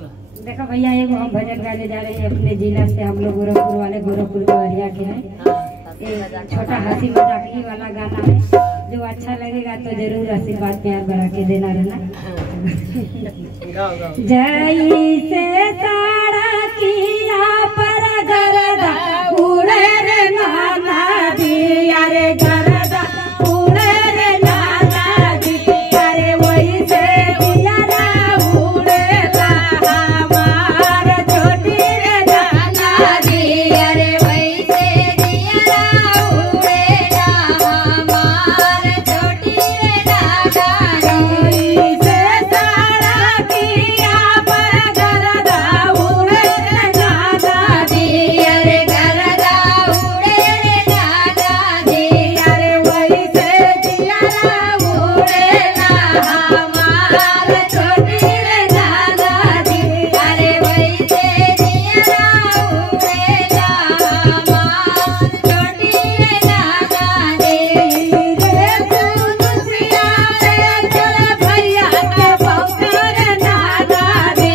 देखो भैया, एक हम भजन गाने जा रहे हैं अपने जिला से। हम लोग गोरखपुर वाले, गोरखपुर देवरिया के हैं। छोटा हंसी मजाकी वाला गाना है, जो अच्छा लगेगा तो जरूर आशीर्वाद प्यार बढ़ा के देना रहना। जय से साड़ा किया पर गरदा उड़े रे नाना दिया रे गरदा उड़े रे नाना दी। अरे वही से उयारा उड़ेला हमार छोटी रे नाना दी। अरे वही से दियारा उड़ेला हमार छोटी रे नाना दी। से साड़ा किया पर गरदा उड़े रे नाना दी। अरे गरदा उड़े रे नाना दी। अरे वही से दियारा उड़ेला हमार छोटी रे नाना दी। अरे वही से दियारा उड़ेला हमार छोटी रे नाना दी। रे खुशिया रे तोरे भैया के बहुते रे नाना दी।